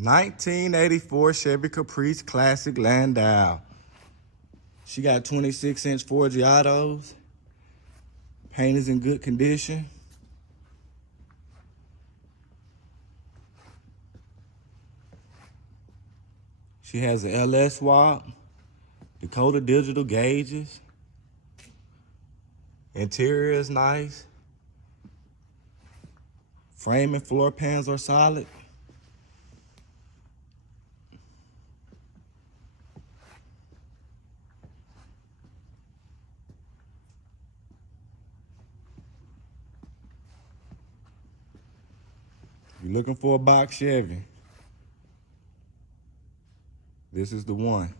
1984 Chevy Caprice Classic Landau. She got 26-inch Forgiatos. Paint is in good condition. She has an LS swap, Dakota digital gauges. Interior is nice. Frame and floor pans are solid. If you're looking for a box Chevy, this is the one.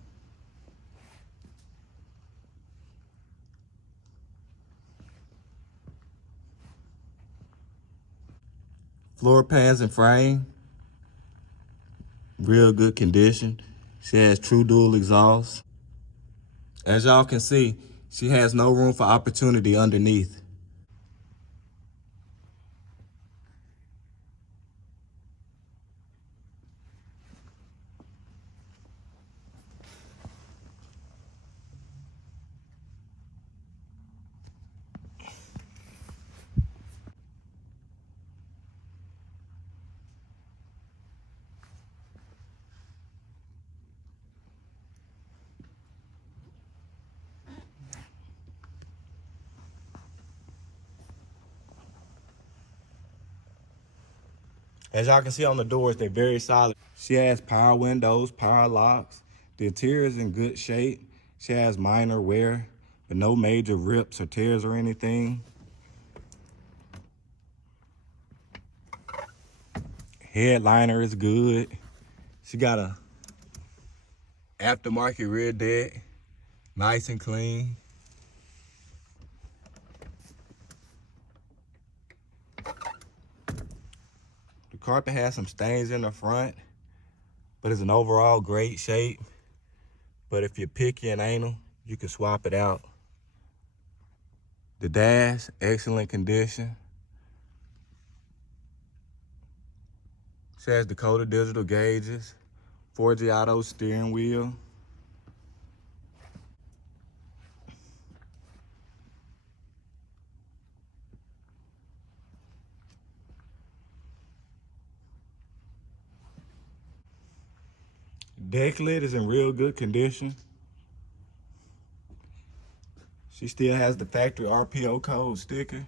Floor pans and frame, real good condition. She has true dual exhaust. As y'all can see, she has no room for opportunity underneath. As y'all can see on the doors, they're very solid. She has power windows, power locks. The interior is in good shape. She has minor wear, but no major rips or tears or anything. Headliner is good. She got a aftermarket rear deck, nice and clean. The carpet has some stains in the front, but it's an overall great shape. But if you're picky and anal, you can swap it out. The dash, excellent condition. She has Dakota digital gauges, Forgiato steering wheel. Deck lid is in real good condition. She still has the factory RPO code sticker.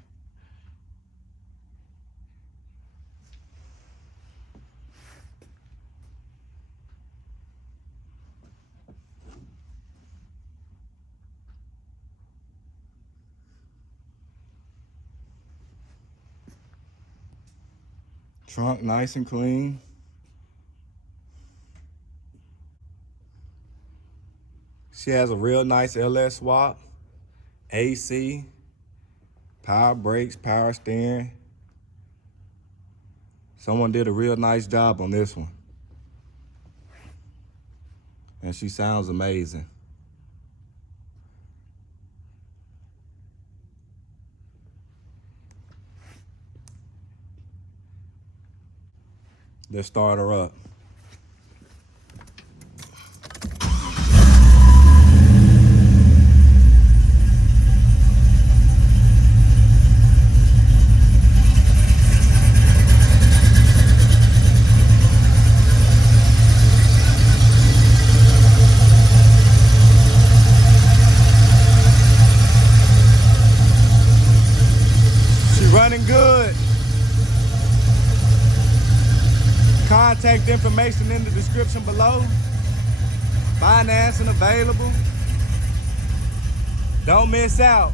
Trunk nice and clean. She has a real nice LS swap, AC, power brakes, power steering. Someone did a real nice job on this one. And she sounds amazing. Let's start her up. Running good. Contact information in the description below. Financing available. Don't miss out.